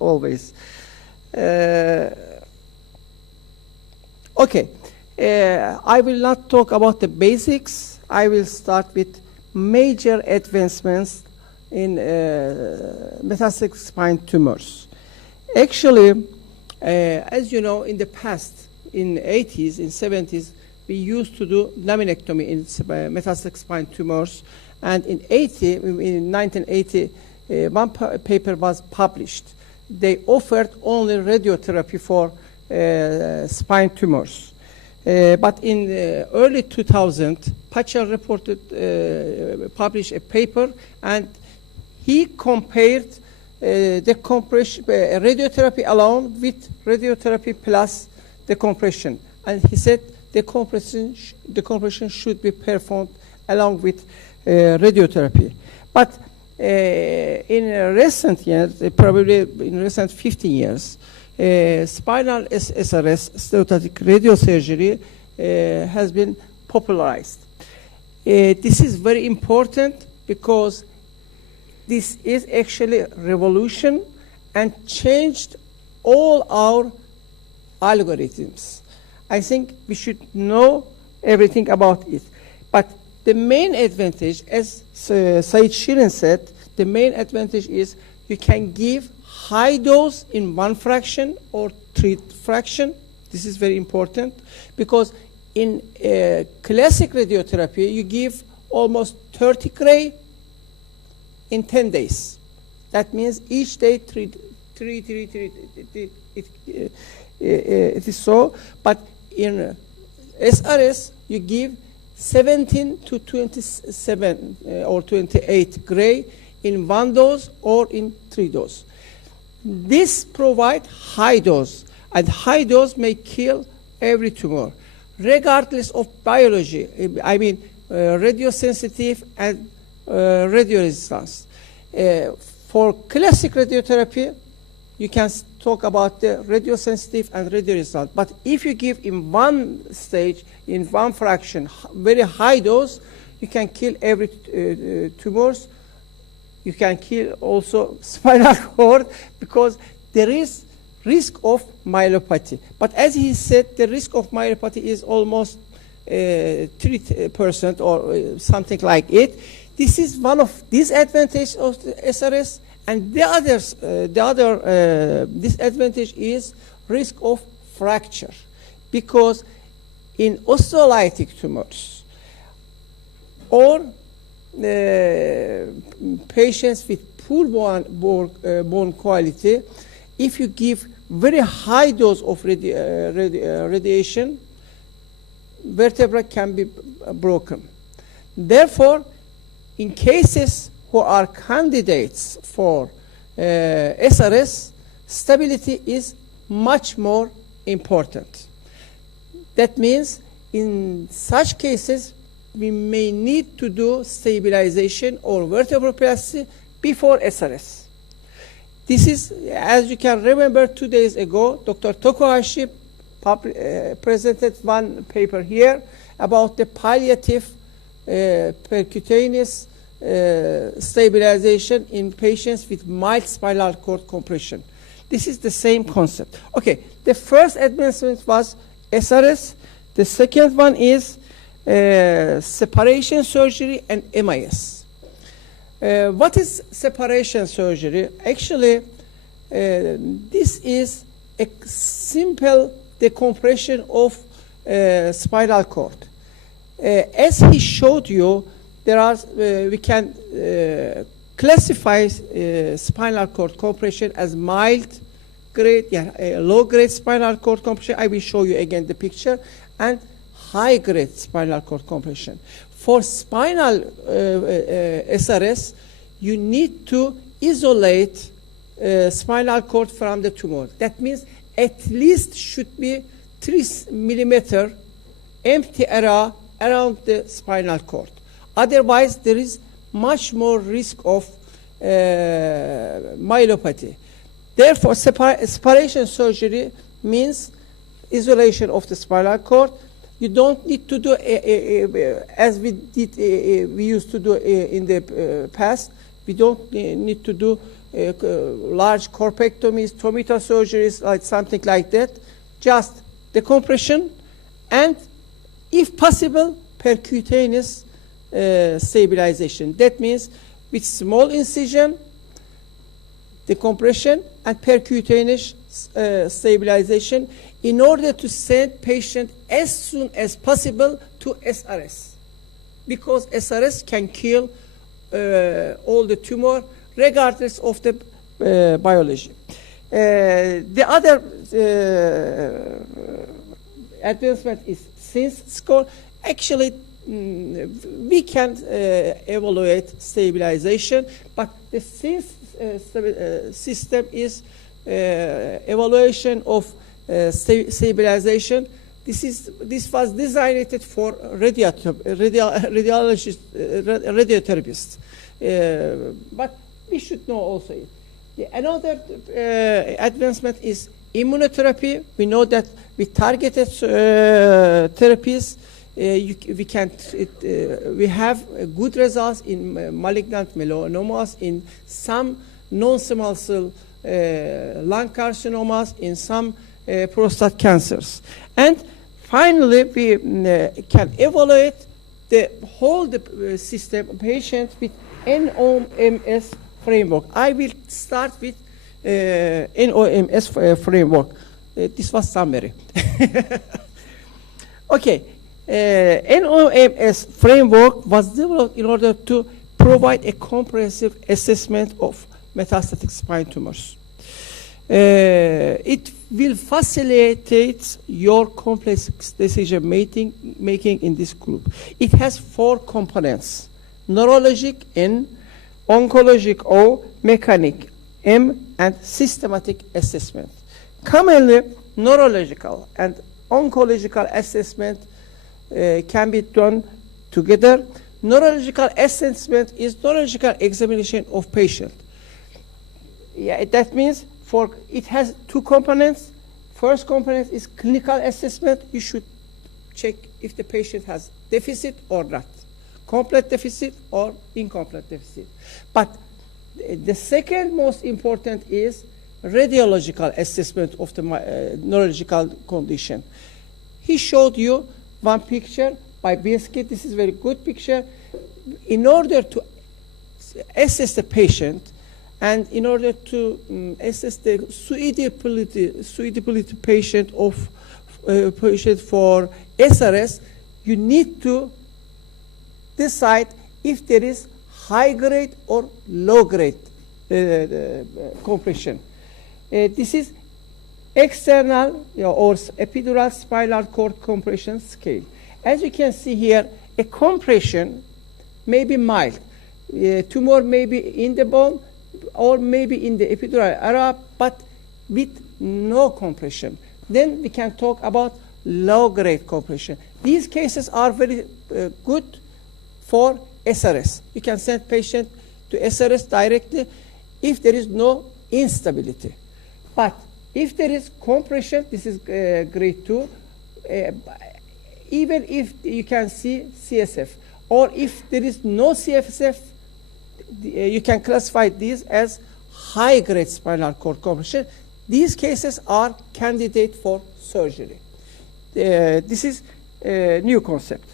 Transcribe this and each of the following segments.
always. Okay, I will not talk about the basics. I will start with major advancements in metastatic spine tumors. Actually, as you know, in the past, in 80s, in 70s, we used to do laminectomy in metastatic spine tumors. And in 1980, one paper was published. They offered only radiotherapy for spine tumors. But in early 2000, Pachal published a paper, and he compared decompression, radiotherapy alone with radiotherapy plus decompression. And he said decompression should be performed along with radiotherapy. But in recent years, probably in recent 15 years, spinal SRS, stereotactic radiosurgery, has been popularized. This is very important because this is actually a revolution and changed all our algorithms. I think we should know everything about it. But the main advantage, as Sait said, the main advantage is you can give high dose in 1 fraction or 3 fraction. This is very important because in classic radiotherapy, you give almost 30 gray in 10 days. That means each day three. It is so. But in SRS, you give 17 to 27 or 28 gray in 1 dose or in 3 doses. This provides high dose, and high dose may kill every tumor, regardless of biology. I mean, radiosensitive and radioresistance. For classic radiotherapy, you can talk about the radiosensitive and radioresistant. But if you give in 1 stage, in 1 fraction, very high dose, you can kill every tumors. You can kill also spinal cord because there is risk of myelopathy. But as he said, the risk of myelopathy is almost 3% or something like it. This is one of disadvantages of the SRS, and the other disadvantage is risk of fracture, because in osteolytic tumors or patients with poor bone quality, if you give very high dose of radiation, vertebra can be broken. Therefore, in cases who are candidates for SRS, stability is much more important. That means in such cases, we may need to do stabilization or vertebroplasty before SRS. This is, as you can remember, 2 days ago, Dr. Tokuhashi presented one paper here about the palliative percutaneous stabilization in patients with mild spinal cord compression. This is the same concept. Okay, the first advancement was SRS. The second one is separation surgery and MIS. What is separation surgery? Actually, this is a simple decompression of spinal cord. As he showed you, there are we can classify spinal cord compression as mild grade, low grade spinal cord compression. I will show you again the picture, and high grade spinal cord compression. For spinal SRS, you need to isolate spinal cord from the tumor. That means at least should be 3 millimeter empty area around the spinal cord. Otherwise, there is much more risk of myelopathy. Therefore, separation surgery means isolation of the spinal cord. You don't need to do, as we used to do in the past, we don't need to do large corpectomies, tometo surgeries, like something like that. Just decompression and, if possible, percutaneous stabilization. That means with small incision, decompression, and percutaneous stabilization in order to send patient as soon as possible to SRS. Because SRS can kill all the tumor regardless of the biology. The other advancement is SINS score. Actually, we can evaluate stabilization, but the SINS system is evaluation of stabilization. This was designed for radiotherapists, but we should know also it. Another advancement is immunotherapy. We know that with targeted therapies, we have good results in malignant melanomas, in some non-small cell lung carcinomas, in some prostate cancers. And finally, we can evaluate the whole system patient with NOMS framework. I will start with NOMS framework. This was summary. Okay. NOMS framework was developed in order to provide a comprehensive assessment of metastatic spine tumors. It will facilitate your complex decision making in this group. It has 4 components: neurologic N, oncologic O, mechanic M, and systematic assessment. Commonly, neurological and oncological assessment can be done together. Neurological assessment is neurological examination of patient. Yeah, that means it has 2 components. First component is clinical assessment. You should check if the patient has deficit or not, complete deficit or incomplete deficit. But the second most important is radiological assessment of the neurological condition. He showed you one picture by Binsky. This is a very good picture. In order to assess the patient and in order to assess the suitability patient for SRS, you need to decide if there is high grade or low grade compression. This is external or epidural spinal cord compression scale. As you can see here, a compression may be mild. Tumor may be in the bone or maybe in the epidural area, but with no compression. Then we can talk about low-grade compression. These cases are very good for SRS. You can send patient to SRS directly if there is no instability. But if there is compression, this is grade 2, even if you can see CSF, or if there is no CSF, you can classify these as high-grade spinal cord compression. These cases are candidate for surgery. This is a new concept.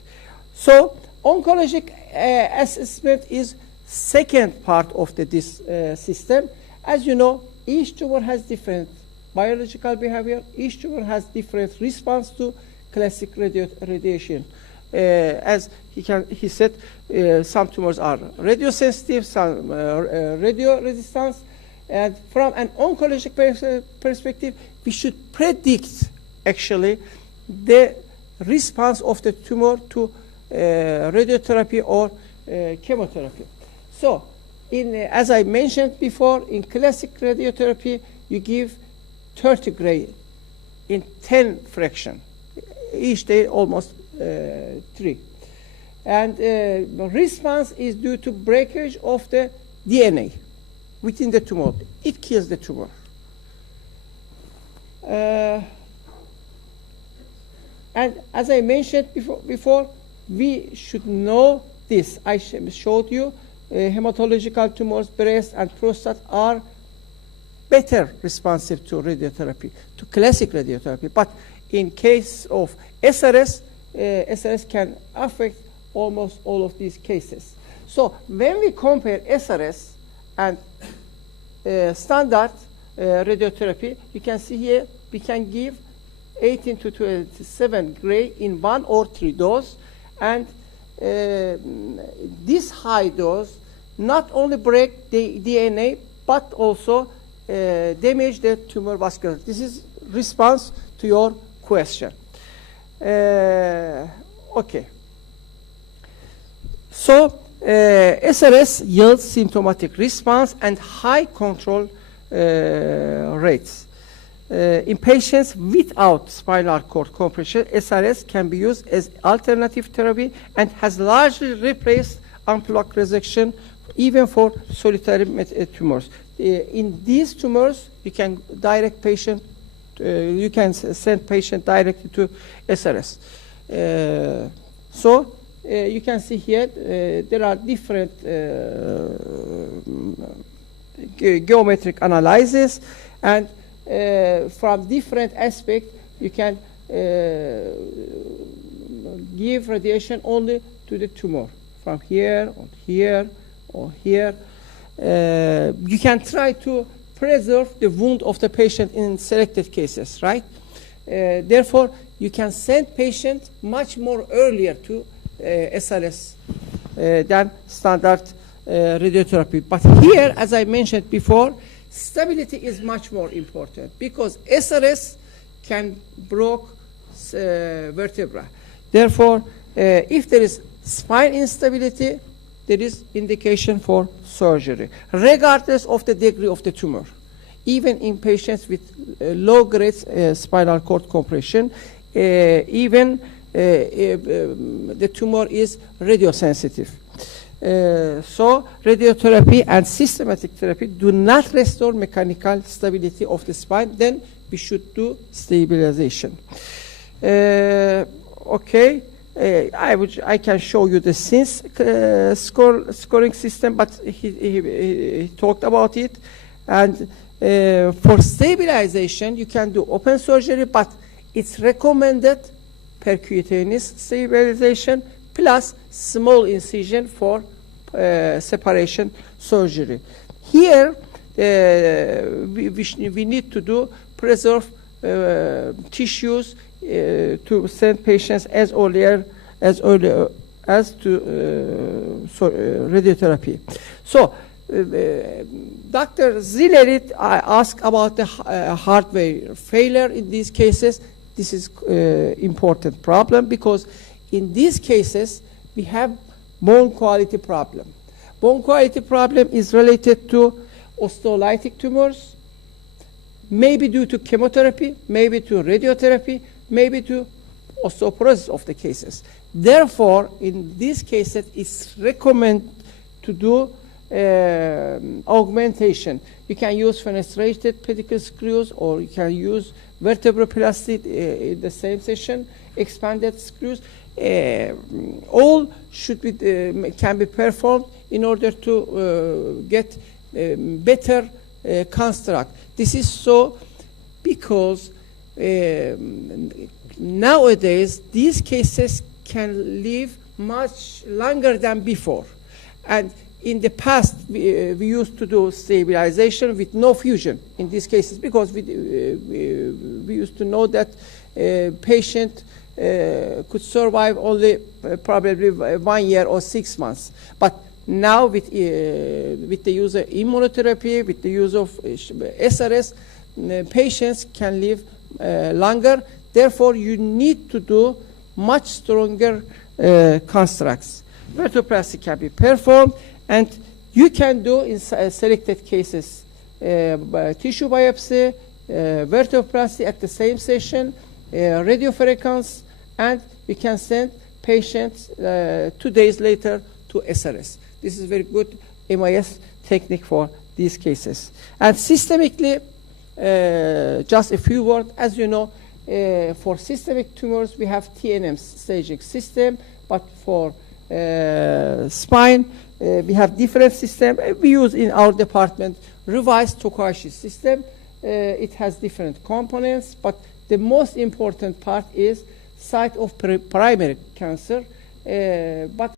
So oncologic assessment is second part of this system. As you know, each tumor has different biological behavior. Each tumor has different response to classic radiation. As he said, some tumors are radiosensitive, some radio resistance. And from an oncologic perspective, we should predict actually the response of the tumor to radiotherapy or chemotherapy. So, as I mentioned before, in classic radiotherapy, you give 30 gray in 10 fraction. Each day, almost 3. And the response is due to breakage of the DNA within the tumor. It kills the tumor. And as I mentioned before, we should know this. I showed you hematological tumors, breast and prostate are better responsive to radiotherapy, to classic radiotherapy. But in case of SRS, SRS can affect almost all of these cases. So when we compare SRS and standard radiotherapy, you can see here we can give 18 to 27 gray in 1 or 3 dose, and this high dose not only break the DNA but also damage the tumor vascular. This is response to your question. Okay. So SRS yields symptomatic response and high control rates. In patients without spinal cord compression, SRS can be used as alternative therapy and has largely replaced unplug resection even for solitary tumors. In these tumors, you can direct patient, you can send patient directly to SRS. So you can see here there are different geometric analysis, and from different aspects you can give radiation only to the tumor, from here or here or here. You can try to preserve the wound of the patient in selected cases, right? Therefore, you can send patient much more earlier to SRS than standard radiotherapy. But here, as I mentioned before, stability is much more important because SRS can break vertebra. Therefore, if there is spine instability, there is indication for surgery, regardless of the degree of the tumor. Even in patients with low-grade spinal cord compression, even the tumor is radiosensitive. So radiotherapy and systematic therapy do not restore mechanical stability of the spine. Then we should do stabilization. Okay. I can show you the SINS scoring system, but he talked about it. And for stabilization, you can do open surgery, but it's recommended percutaneous stabilization plus small incision for separation surgery. Here, we need to do preserve tissues to send patients as early as to radiotherapy. So, Dr. Zilleri asked about the hardware failure in these cases. This is important problem because in these cases we have bone quality problem. Bone quality problem is related to osteolytic tumors, maybe due to chemotherapy, maybe to radiotherapy, maybe to osteoporosis of the cases. Therefore, in these cases, it's recommended to do augmentation. You can use fenestrated pedicle screws, or you can use vertebroplasty in the same session, expanded screws. All should be can be performed in order to get better construct. This is so because nowadays these cases can live much longer than before, and in the past we used to do stabilization with no fusion in these cases because we used to know that patient could survive only probably 1 year or 6 months. But now with the use of immunotherapy, with the use of SRS, patients can live longer. Therefore, you need to do much stronger constructs. Vertebroplasty can be performed, and you can do in selected cases tissue biopsy, vertebroplasty at the same session, radiofrequency, and you can send patients 2 days later to SRS. This is very good MIS technique for these cases. And systemically, just a few words, as you know, for systemic tumors, we have TNM staging system, but for spine. We have different system. We use in our department revised Tokashi system. It has different components, but the most important part is site of primary cancer. But